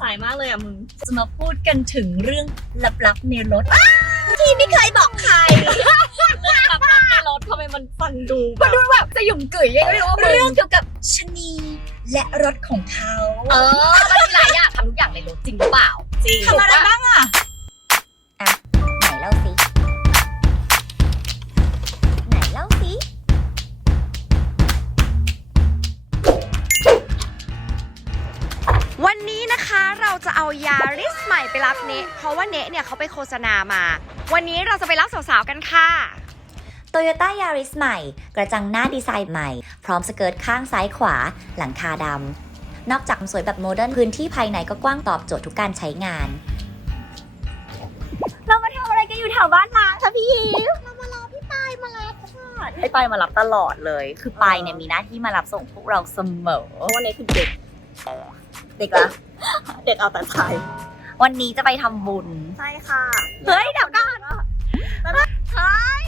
สายมากเลยอ่ะมึงจะมาพูดกันถึงเรื่องลับๆในรถที่ไม่เคยบอกใครเรื่องลับๆในรถทำไมมันฟังดูแบบจะหยุ่มกึ๋ยยังไม่รู้ว่าเรื่องเกี่ยวกับชะนีและรถของเขามันมีหลายอย่างทำทุกอย่างในรถจริงหรือเปล่าจริงทำอะไรบ้างอ่ะไหนเล่าสิวันนี้นะคะเราจะเอายาริสใหม่ไปรับเนะเพราะว่าเนะเนี่ยเขาไปโฆษณามาวันนี้เราจะไปรับสาวๆกันค่ะ Toyota Yaris ใหม่กระจังหน้าดีไซน์ใหม่พร้อมสเกิร์ตข้างซ้ายขวาหลังคาดำนอกจากสวยแบบโมเดิร์นพื้นที่ภายในก็กว้างตอบโจทย์ทุกการใช้งานเรามาทำอะไรกันอยู่แถวบ้านล้างคะพี่เรามารอพี่ปายมารับค่ะให้ปายมารับตลอดเลยคือปายเนี่ยมีหน้าที่มารับส่งพวกเราเสมอวันนี้คือเด็กละ เด็กเอาแต่ใจวันนี้จะไปทำบุญใช่ค่ะเฮ้ยเดี๋ยวก่อนเฮ้ย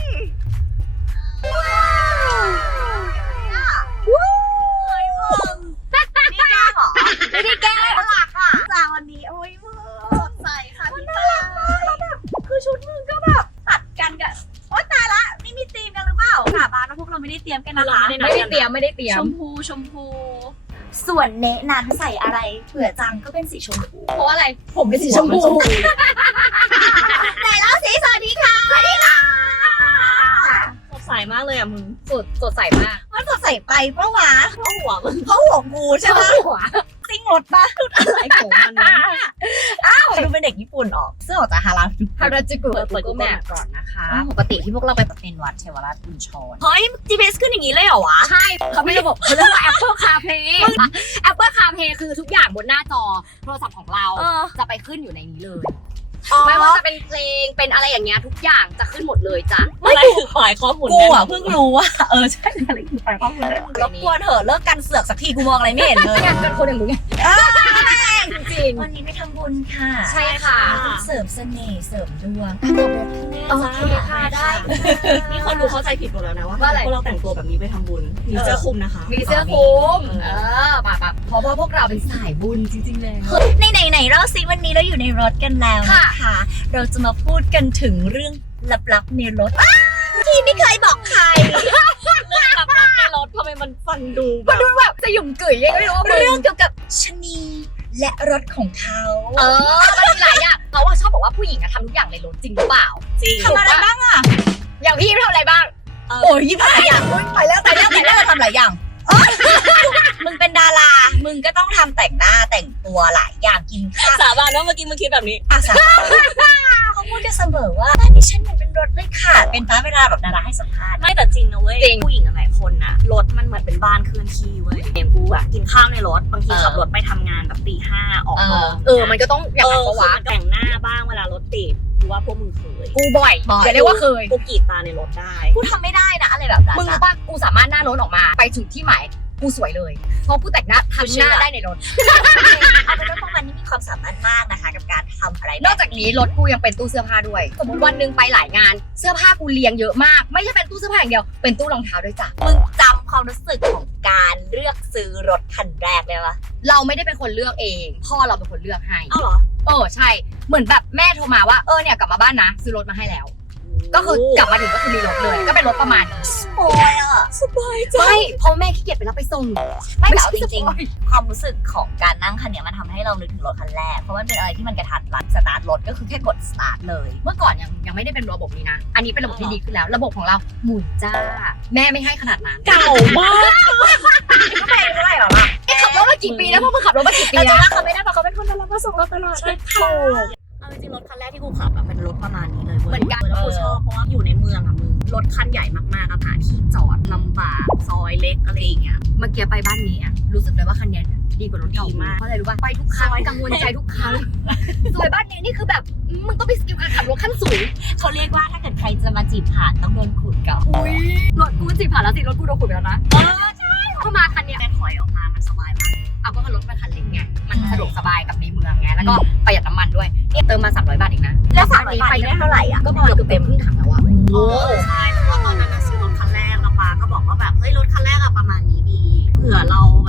นี่แกล้งเหรอไม่ได้แกล้งเลยหลักอ่ะจากวันนี้โอ้ยมึงใส่ค่ะพี่ปาแล้วแบบคือชุดมึงก็แบบตัดกันกับโอ๊ยตายละนี่มีธีมกันหรือเปล่าสาบานว่าพวกเราไม่ได้เตรียมกันนะคะไม่ได้เตรียมชมพูส่วนเนะนั้นใส่อะไรเผื่อจังก็เป็นสีชมพูเพราะอะไรผมเป็นสีชมพูแต่แล้วสีสวัสดีค่ะสวัสดีค่ะสดใสมากเลยอ่ะมึงสดใสมากมันสดใสไปปะวะเพราะหัวมึงเพราะหัวกูใช่ไหมซิ่งรถปะรุดอะไรของมันนะอ้าวดูเป็นเด็กญี่ปุ่นออกซึ่งออกจากฮาราจูกุเปิดกูแมปก่อนนะคะปกติที่พวกเราไปเป็นวัดเทวราชกุญชรเฮ้ย GPS ขึ้นอย่างนี้เลยเหรอวะใช่เขามีระบบเขาเรียกว่า Apple CarPlay Apple CarPlay คือทุกอย่างบนหน้าจอโทรศัพท์ของเราจะไปขึ้นอยู่ในนี้เลยไม่ว่าจะเป็นเพลงเป็นอะไรอย่างเงี้ยทุกอย่างจะขึ้นหมดเลยจ้ะไม่ถูกฝ่ายข้อมูลกูอ่ะเพิ่งรู้ว่าใช่อะไรคือฝ่ายข้อมูลรบกวนเถอะเลิกกันเสือกสักทีกูมองอะไรไม่เห็นเลยงานกันคนอย่างมึงจริงวันนี้ไปทำบุญค่ะใช่ค่ะเสริมเสน่ห์เสริมดวงโอเคค่ะได้นี่คนดูเข้าใจผิดหมดแล้วนะว่าพวกเราแต่งตัวแบบนี้ไปทำบุญมีเสื้อคลุมนะคะมีเสื้อคลุมแบบเพราะว่าพวกเราเป็นสายบุญจริงๆเลยไหนเราสิวันนี้เราอยู่ในรถกันแล้วนะคะเราจะมาพูดกันถึงเรื่องลับๆในรถที่ไม่เคยบอกใครเรื่องลับๆในรถทำไมมันฟังดูแบบจะหยุ่มกึ๋ยยังไม่รู้ว่าเรื่องเกี่ยวกับชะนีและรถของเขามันมีหลายอย่างเขาว่าชอบบอกว่าผู้หญิงอะทำทุกอย่างในรถจริงหรือเปล่าจริงทำอะไรบ้างอะอย่างพี่ทำอะไรบ้างโอ้ยยิ่งหลายอย่างไปแล้วทำหลายอย่างมึงเป็นดารามึงก็ต้องทำแต่งหน้าแต่งตัวหลายอย่างกินข้าวสาบานว่าเมื่อกี้มึงคิดแบบนี้เขาพูดกันเสมอว่าบ้านดิฉันเหมือนเป็นรถเลยค่ะเป็นป้าเวลาแบบดาราให้สัมภาษณ์ไม่แต่จริงนะเว้ยผู้หญิงหลายคนนะรถมันเหมือนเป็นบ้านเคลื่อนที่เว้ยอย่างกูอะกินข้าวในรถบางทีขับรถไปทำงานแบบตี 5ออกมันก็ต้องอย่างนั้นเพราะว่าแต่งหน้าบ้างเวลารถติดกูว่าพวกมึงเคยกูบ่อยจะเรียกว่าเคยกูกรีดตาในรถได้กูทำไม่ได้นะอะไรแบบนั้นมึงรู้ป่ะกูสามารถหน้าโน้นออกมาไปถึงที่หมายกูสวยเลยเพราะกูแต่งหน้าทำหน้าได้ในรถเอาเป็นว่าพวกมันนี่มีความสามารถมากนะคะกับการทำอะไรนอกจากนี้รถกูยังเป็นตู้เสื้อผ้าด้วยสมมติวันนึงไปหลายงานเสื้อผ้ากูเรียงเยอะมากไม่ใช่เป็นตู้เสื้อผ้าอย่างเดียวเป็นตู้รองเท้าด้วยจ้ะมึงจำความรู้สึกของการเลือกซื้อรถคันแรกได้ปะเราไม่ได้เป็นคนเลือกเองพ่อเราเป็นคนเลือกให้อ้าวเหรอใช่เหมือนแบบแม่โทรมาว่าเนี่ยกลับมาบ้านนะซื้อรถมาให้แล้วก็คือกลับมาถึงก็คือมีรถเลยก็เป็นรถประมาณสบายจังไม่เพราะแม่ขี้เกียจไปรับไปส่งไม่แต่จริงๆความรู้สึกของการนั่งคันนี้มันทำให้เรานึกถึงรถคันแรกเพราะมันเป็นอะไรที่มันกระทัดรัดสตาร์ทรถก็คือแค่กดสตาร์ทเลยเมื่อก่อนยังไม่ได้เป็นระบบนี้นะอันนี้เป็นระบบที่ดีขึ้นแล้วระบบของเราหมุนจ้าแม่ไม่ให้ขนาดนั้นเก่ามากก็ไม่เท่าไหร่หรอกล่ะขับรถมากี่ปีแล้วพวกมึงขับรถมากี่ปีแล้วเขาไม่ได้เพราะเขาเป็นคนรับมาส่งเราตลอดใช่ถูกเอาจริงรถคันแรกที่กูขับอะเป็นรถประมาณนี้เลยเว้ยเหมือนกันแล้วกูชอบเพราะว่าอยู่ในเมืองอะมึงรถคันใหญ่มากๆอะหาที่จอดลำบากซอยเล็กอะไรอย่างเงี้ยเมื่อกี้ไปบ้านนี้อะรู้สึกเลยว่าคันนี้ดีกว่ารถเก่ามากเพราะอะไรรู้ป่ะไปทุกครั้งกังวลใจทุกครั้งซอยบ้านนี้นี่คือแบบมึงต้องไปสกิลการขับรถขั้นสูงเขาเรียกว่าถ้าเกิดใครจะมาจีบผ่านต้องโดนขุดกับรถกูจีบผ่านแล้วสิรถกูโดนขุดไปแล้วนะใช่เข้ามาคันนี้ถอยออกมามันสบายมากเอาก็รถเป็นคันเล็กไงมันสะดวกสบายกับในเมืองไงแล้วก็ประหยัดน้ำมันด้วยนี่เติมมา300 บาทเองนะแล้ว300 บาทได้เท่าไหร่อ่ะก็พอเกือบเต็มครึ่งถังแล้วอ่ะใช่เพราะว่าตอนนั้นซื้อรถคันแรกแล้วป้าก็บอกว่าแบบเฮ้ยรถคันแรกอะประมาณนี้ดีเผื่อเราแบบ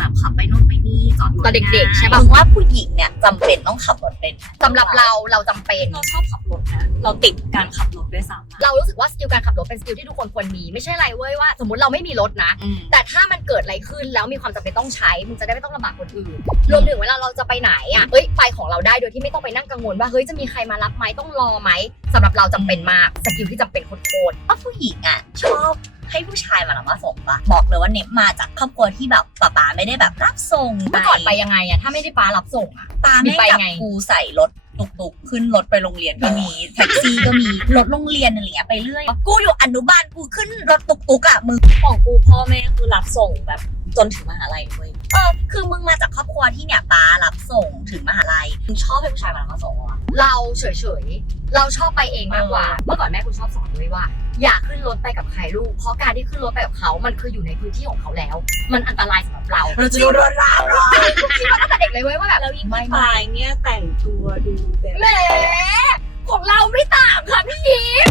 แบบขับไปนู่นไปนี่จอดรถตอนเด็กๆใช่ปะมึงว่าผู้หญิงเนี่ยจำเป็นต้องขับรถเป็นสำหรับเราจำเป็นเราชอบขับรถนะเราติดการขับรถด้วยซ้ำเรารู้สึกว่าสกิลการขับรถเป็นสกิลที่ทุกคนควรมีไม่ใช่อะไรเว้ยว่าสมมติเราไม่มีรถนะ แต่ถ้ามันเกิดอะไรขึ้นแล้วมีความจำเป็นต้องใช้มึงจะได้ไม่ต้องลำบากคนอื่นรวมถึงเวลาเราจะไปไหนอ่ะไปของเราได้โดยที่ไม่ต้องไปนั่งกังวลว่าเฮ้ยจะมีใครมารับไหมต้องรอไหมสำหรับเราจำเป็นมากสกิลที่จำเป็นโคตรเพราะผู้หญิงอ่ะชอบให้ผู้ชายมารับมาส่งปะบอกเลยว่าเน็ตมาจากครอบครัวที่แบบป๊าไม่ได้แบบรับส่งๆเมื่อก่อนไปยังไงอ่ะถ้าไม่ได้ป้ารับส่งอ่ะป๊าไม่ไปจับไงกูใส่รถตุกๆขึ้นรถไปโรงเรียนก็มีแท็กซี่ก็มีรถโรงเรียนอะไรเงี้ยไปเรื่อยกูอยู่อนุบาลกูขึ้นรถตุกๆอ่ะมึงของกูพ่อแม่คือรับส่งแบบจนถึงมหาลัยเว้ยคือมึงมาจากครอบครัวที่เนี่ยป๊ารับส่งถึงมหาลัยมึงชอบให้ผู้ชายมารับมาส่งวะเราเฉยๆเราชอบไปเองมากกว่าเมื่อก่อนแม่กูชอบสอนด้วยว่าอย่าขึ้นรถไปกับใครลูกเพราะการที่ขึ้นรถไปกับเขามันคืออยู่ในพื้นที่ของเขาแล้ว มันอันตรายสำหรับเราเราจะดูรถราบร้อยคิดมาตั้งแต่เด็กเลยเว้ยว่าแบบแล้วยิ่งไปเนี่ยแต่งตัวดูแบบแหมของเราไม่ต่างค่ะพี่ยิ้ม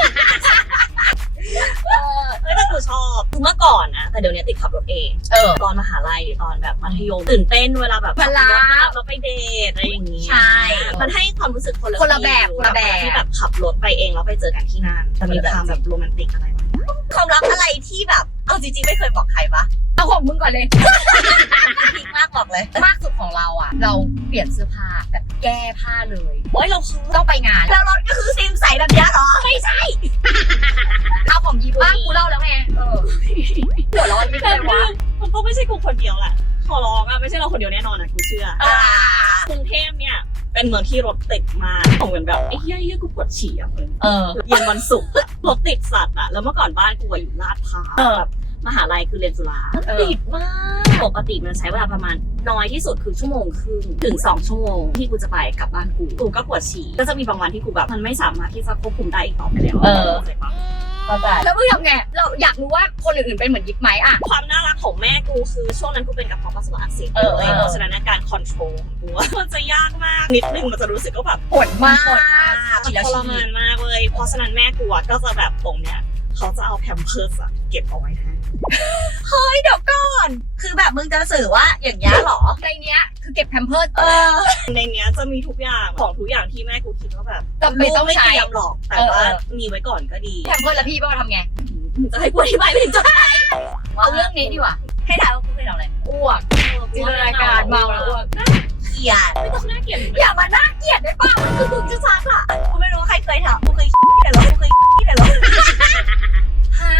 แต่กูชอบคือเมื่อก่อนนะแต่เดี๋ยวนี้ติดขับรถเองตอนมหาลัยหรือตอนแบบมัธยมตื่นเต้นเวลาแบบขับรถเราไปเดทอะไรอย่างเงี้ยใช่มันให้ความรู้สึกคนละคนละแบบที่แบบขับรถไปเองแล้วไปเจอกันที่นั่นจะมีความแบบโรแมนติกอะไรบางอย่างความรักอะไรที่แบบเอาจริงๆไม่เคยบอกใครปะเอาของมึงก่อนเลยพีคมากบอกเลยมากสุดของเราอ่ะ เราเปลี่ยนเสื้อผ้าแบบแก้ผ้าเลยโอ้ยเราคือต้องไปงานแล้วรถก็คือซิมใสแบบเนี้ยเหรอไม่ใช่เอาของยิ้มบ้างกูเล่าแล้วไงหัวเร้อนไม่เคยวะมันก็ไม่ใช่กูคนเดียวแหละขอร้องอะไม่ใช่เราคนเดียวแน่นอนอะกูเชื่อกรุงเทพเนี่ยเป็นเมืองที่รถติดมากของเหมือนแบบไอ้เหี้ยกูปวดฉี่อะมึงเย็นวันศุกร์อะรถติดสัตว์อะแล้วเมื่อก่อนบ้านกูอะอยู่ลาดพร้าวแบบมหาลัยคือเรียนจุฬาติดมากปกติมันใช้เวลาประมาณน้อยที่สุดคือชั่วโมงครึ่งถึง2 ชั่วโมงที่กูจะไปกลับบ้านกูก็ปวดฉี่ก็จะมีบางวันที่กูแบบมันไม่สามารถที่จะควบคุมได้อีกต่อไปแล้วเข้าใจปะแล้วมึงทำไงเราอยากรู้ว่าคนอื่นๆเป็นเหมือนยิปไหมอ่ะความน่ารักของแม่กูคือช่วงนั้นกูเป็นกระเพาะปัสสาวะอักเสบเพราะฉะนั้นการคอนโทรลของกูมันจะยากมากนิดนึงมันจะรู้สึกก็แบบปวดมากมันทรมานมากเลยเพราะฉะนั้นแม่กูก็จะแบบตรงเนี้ยเขาจะเอาแพมเพิร์สเก็บเอาไว้ให้เฮ้ยเดี๋ยวก่อนคือแบบมึงจะสื่อว่าอย่างเงี้ยเหรอในเนี้ยคือเก็บแพมเพิร์สในเนี้ยจะมีทุกอย่างของทุกอย่างที่แม่กูคิดว่าแบบจำเป็นต้องไม่ใช้เตรียมหรอกแต่ว่ามีไว้ก่อนก็ดีแพมเพิร์สแล้วพี่ว่าทำไงจะให้กูอธิบายไม่ถึงจะเอาเรื่องนี้ดีกว่าให้ถ่ายว่ากูเคยทำอะไรอ้วกจินตนาการเมาแล้วอ้วกเกลียดไม่ต้องน่าเกลียดอย่ามาน่าเกลียดได้ป่ะมันคือมึงจะซักอ่ะกูไม่รู้ว่าใครเคยทำกูเคยแต่หรอกูเคยแต่หรอฮะ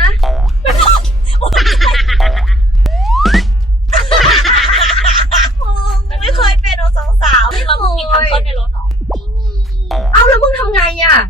มึงไม่เคยเป็นเอาสาวๆไม่เรามีทำต้นในรถหรอเอาแล้วมึงทำไงอ่ะ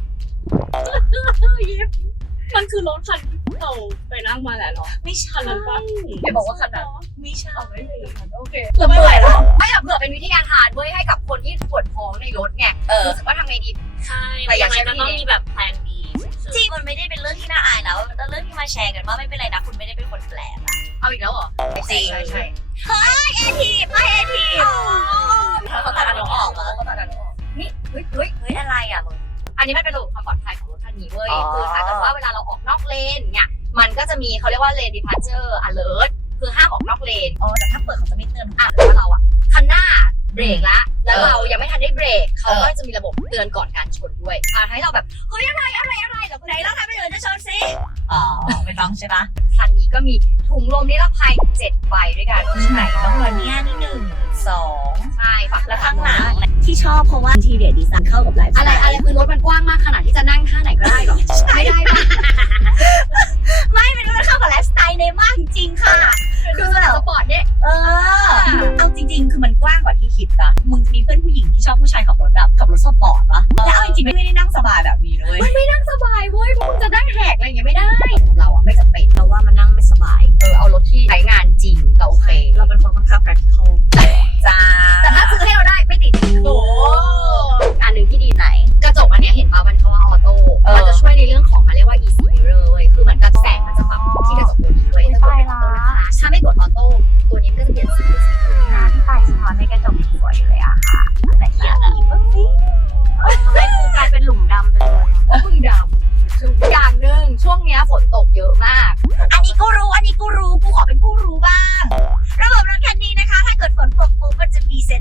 มันคือรถคันที่เราไปนั่งมาแหละหรอไม่ใช่คันนั้นปะอย่าบอกว่าขนาดไม่ใช่โอเคเผื่อแล้วไม่อยากเผื่อเป็นวิธีการทานเว้ยให้กับคนที่ปวดท้องในรถไงรู้สึกว่าทำไงดีใช่แต่ยังไงก็ต้องมีแบบแพลน B จริงมันไม่ได้เป็นเรื่องที่น่าอายแล้วมันเป็นเรื่องที่มาแชร์กันว่าไม่เป็นไรนะคุณไม่ได้เป็นคนแปลกอะเอาอีกแล้วเหรอจริงใช่เฮ้ยเอทีฟไม่เอทีฟเขาตัดอันน้องออกเหรอเขาตัดอันออกนี่เฮ้ยเฮ้ยอะไรอ่ะมึงอันนี้มันเป็นระบบความปลอดภัยของรถคันนี้เว้ยอ๋อคือถ้าเกิดว่าเวลาเราออกนอกเลนเนี่ยมันก็จะมีเขาเรียกว่า lane departure alert คือห้ามออกนอกเลนอ๋อแต่ถ้าเปิดเขาจะไม่เตือนอ่ะแต่ว่าเราอ่ะคันหน้าเบรกแล้วเรายังไม่ทันได้เบรกเขาก็จะมีระบบเตือนก่อนการชนด้วยพาให้เราแบบเฮ้ยอะไรเราก็ไหนเราทำไปเลยจะชนสิอ๋อไม่ต้องใช่ปะคันนี้ก็มีถุงลมนิรภัย7ใบด้วยกันไหนต้องวันนี้นี่1 2 ใช่ฝักแล้วข้างหลังที่ชอบเพราะว่าทีเดียดีไซน์เข้ากับไลฟ์สอะไตไรล์คือรถมันกว้างมากขนาดที่จะนั่งท่าไหนก็ได้หรอไม่ได้ปะไม่เป็นว่าเข้ากับไลฟ์สไตล์เนมากจริงๆค่ะดูสนามสปอร์ตเนี่ยเอาจริงๆคือมันกว้างกว่าที่คิดนะมึงจะมีเพื่อนผู้หญิงที่ชอบผู้ชายขับรถแบบขับรถสปอร์ตปะแล้วเอาจริงๆไม่ได้นั่งสบายแบบนี้เลยมันไม่นั่งสบายเว้ยเพราะมึงจะนั่งแหกอะไรอย่างเงี้ยไม่ได้เราอ่ะไม่จำเป็นเราว่ามันนั่งไม่สบายเอารถที่ใช้งานจริงก็โอเคเราเป็นคนค่อนข้าง practical จ้าแต่ถ้าซื้อให้เราได้ไม่ติดโอ้อันหนึ่งที่ดีไหนกระจกอันเนี้ยเห็นป่ะมันเขาว่าออโต้มันจะช่วยในเรื่องของมันเรียกว่า easy mirror เว้ยคือเหมือนกับแสงมันจะปรับที่กระจกตัวนี้เว้ยถ้ากดเป็นออโต้นะคะถ้าไม่กดออโต้ตัวนี้มันก็จะเปลี่ยนสีเป็นสีอื่นที่ปลายสะท้อนในกระจกสวยอยู่เลยอะค่ะละเอียดอ่ะทำไมกูกลายเป็นหลุมด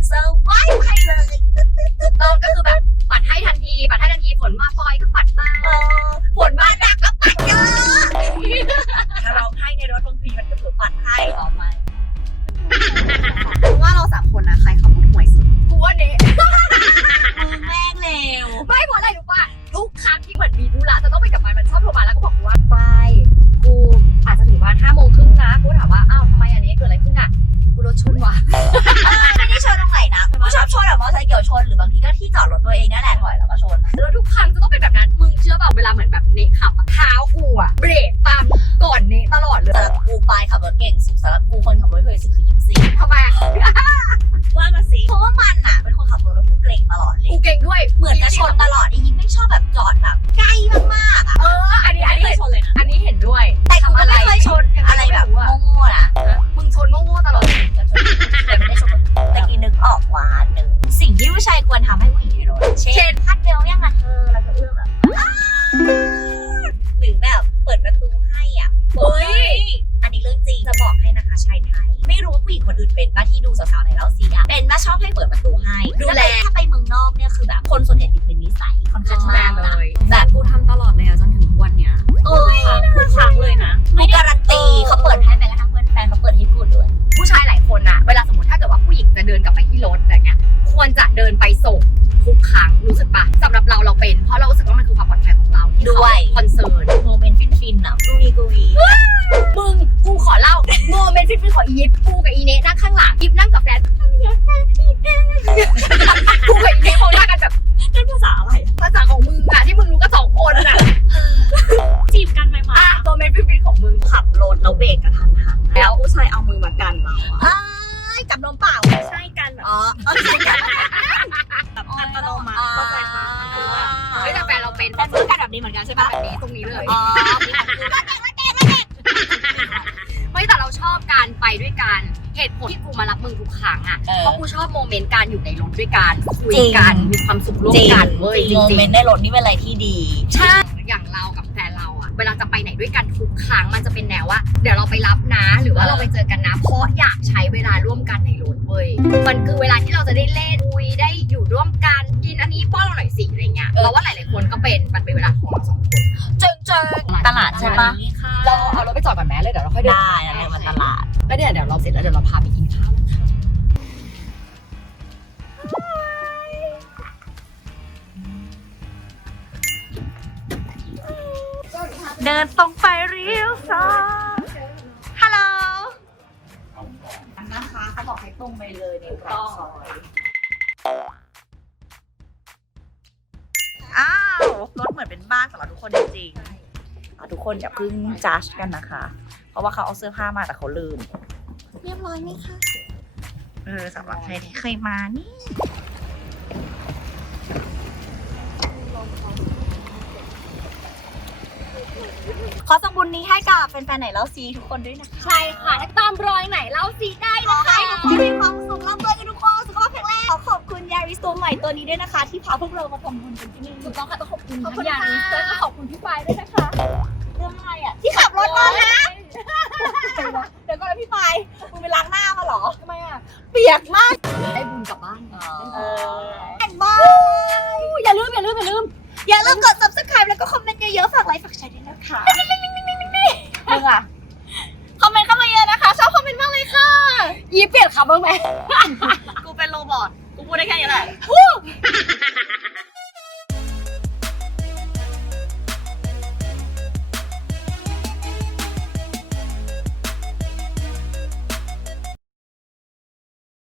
เซอร์ไว้ให้เลยถูกต้องก็คือแบบปัดให้ทันทีฝนมาปล่อยก็ปัดมาฝนมาดักก็ปัดเยอะถ้าร้องไห้ในรถบางทีมันก็เผื่อปัดให้ออกมาว่าเรา3คนนะใครขับรถห่วยสุดกูว่าเนะมึงแม่งเร็วไม่เพราะอะไรรู้ป่ะทุกครั้งที่เหมือนมีธุระจะต้องไปกับมันชอบโทรมาแล้วก็บอกกูว่าไปกูอาจจะถึงบ้าน5 โมงครึ่งนะกูถามว่าอ้าวทำไมอันนี้เกิดอะไรขึ้นอ่ะกูรถชนว่ะไม่ได้ชนตรงไหนนะกูชอบชนแบบมอเตอร์ไซค์เกี่ยวชนหรือบางทีก็ที่จอดรถตัวเองนั่นแหละถอยแล้วก็ชนแล้วทุกครั้งจะต้องเป็นแบบนั้นมึงเชื่อเปล่าเวลาเหมือนแบบเนะขับอะเท้ากูอะเบรกปั๊มก่อนเนะตลอดเลยสำหรับกูปายขับรถเก่งสุดสำหรับกูคนขับรถเคยสุดคือยิปซีทำไมอะว่ามาสิเพราะว่ามันอ่ะเป็นคนขับรถแล้วกูเกรงตลอดเลยกูเก่งด้วยเหมือนจะชนตลอดไอ้ยิปไม่ชอบแบบจอดแบบใกล้มากๆอ่ะอันนี้ไม่เคยชนเลยนะอันนี้เห็นด้วยแต่กูก็ไม่เคยชนอะไรแบบโง่ๆนะมึงชนโง่ๆตลอดแต่ไม่ได้ชนแต่กินนึกออกว่าหนึ่งสิ่งที่ผู้ชายควรทำให้ผู้หญิงในรถเช่นพัดเบลยังไงเธอแล้วก็เอื้อแบบหรือแบบเปิดประตูให้อ่ะเฮ้ยอันนี้เรื่องจริงจะบอกให้นะคะชายไทยไม่รู้ว่าผู้หญิงคนอื่นเป็นป่ะที่ดูสาวๆในเล่าซีอ่ะเป็นป่ะชอบให้เปิดประตูให้ดูแลถ้าไปเมืองนอกเนี่ยคือแบบคนส่วนใหญ่ติดเป็นนิสัยค่อนข้างมากนะแบบกูทำตลอดเลยอะจนถึงทุกวันเนี้ยทุกครั้งเลยนะไม่การันตีเขาเปิดให้แม้กระทั่งเพื่อนแฟนเขาเปิดให้กูด้วยผู้ชายหลายคนอะเวลาสมมติถ้าเกิดว่าผู้หญิงจะเดินกลับไปที่รถแต่เงี้ยควรจะเดินไปส่งทุกครั้งรู้สึกปะสำหรับเราเป็นเพราะเรารู้สึกว่ามันคือความปลอดภัยของเราที่เขาคอนเซิร์นโมเมนต์ฟินๆอ่ะกูวีมึงกูขอเล่าโมเมนต์ฟินๆของอียิปกูกับอีเนะนั่งข้างหลังยิปนั่งกับแฟนกูกับอีเนะมองหน้ากันแบบนั่นภาษาอะไรภาษาของมึงอะที่มึงรู้กัน2 คนอะจีบกันไหมมาโมเมนต์ฟินๆของมึงขับรถแล้วเบรกกระทันหันแล้วผู้ชายเอามือมากันเราอะอ้ายจับนมเปล่าใช่กันแบบอ๋อแบบอัตโนมัติเข้าใจปะคือแบบเฮ้ยแต่แฟนเราเป็นแต่ซื้อกันแบบนี้เหมือนกันใช่แบปะบนี้ตรงนี้เลยอ๋อไม่แต่เราชอบการไปด้วยกันเหตุผลที่กูมารับมึงทุกครั้งอ่ะเพราะกูชอบโมเมนต์การอยู่ในรถด้วยกันคุยกันมีความสุขร่วมกันเว้ยจโมริเมงนต์ในรถนี่เป็นอะไรที่ดีๆใช่อย่างเรากับแฟนเราอ่ะเวลาจะไปไหนด้วยกันทุกครั้งมันจะเป็นแนวว่าเดี๋ยวเราไปรับนะหรือว่าเราไปเจอกันนะเพราะอยากใช้เวลาร่วมกันในรถเว้ยมันคือเวลาที่เราจะได้เล่นคุยได้อยู่ร่วมกันกินอันนี้ป้อนเราหน่อยสิอะไรเงี้ยเราว่าหลายๆคนก็เป็นมันเป็นเวลาของเรา2 คนเจอตลาดใช่ปะเราเอารถไปจอดก่อนแม้เลยเดี๋ยวเราค่อยเดินได้แล้วเรามาตลาดแล้วเนี่ยเดี๋ยวเราเสร็จแล้วเดี๋ยวเราพาไปกินข้าวนะคะเดินตรงไปเรียวซ้ายฮัลโหลนะคะเขาบอกให้ตรงไปเลยในตรอกซอยอ้าวรถเหมือนเป็นบ้านสำหรับทุกคนจริงๆทุกคนอย่าเพิ่งจัดกันนะคะ เพราะว่าเขาเอาเสื้อผ้ามาแต่เขาลืมเรียบร้อยไหมคะสำหรับใครที่เคยมานี่ขอส่งบุญนี้ให้กับแฟนๆไหนเล่าซีทุกคนด้วยนะคะใช่ค่ะถ้าตามรอยไหนเล่าซีได้ขอนะคะให้ทุกคนมีความสุขร่ำรวยกันทุกคนสุขภาพแข็งแรงขอขอบคุณยาริสตัวใหม่ตัวนี้ด้วยนะคะ ที่พาพวกเรามาทำบุญกันที่นี่ถูกต้องค่ะต้องขอบคุณขอบคุณอย่างค่ะนี้แล้วก็ขอบคุณพี่ปายด้วยนะคะเรื่องอะไรอ่ะที่ขับรถมานะเดี๋ยวก่อนนะพี่ปายมึงไปล้างหน้ามาเหรอทำไมอ่ะเปียกมากได้บุญกลับบ้านแอนบายอย่าลืมอย่าลืมกด subscribe แล้วก็คอมเมนต์เยอะๆฝากไลค์ฝากแชร์ด้วยนะคะมึงอ่ะคอมเมนต์เข้ามาเยอะนะคะชอบคอมเมนต์มากเลยค่ะยีเปลี่ยนคำบ้างไหมกูเป็นโรบอทกูพูดได้แค่นี้แหละ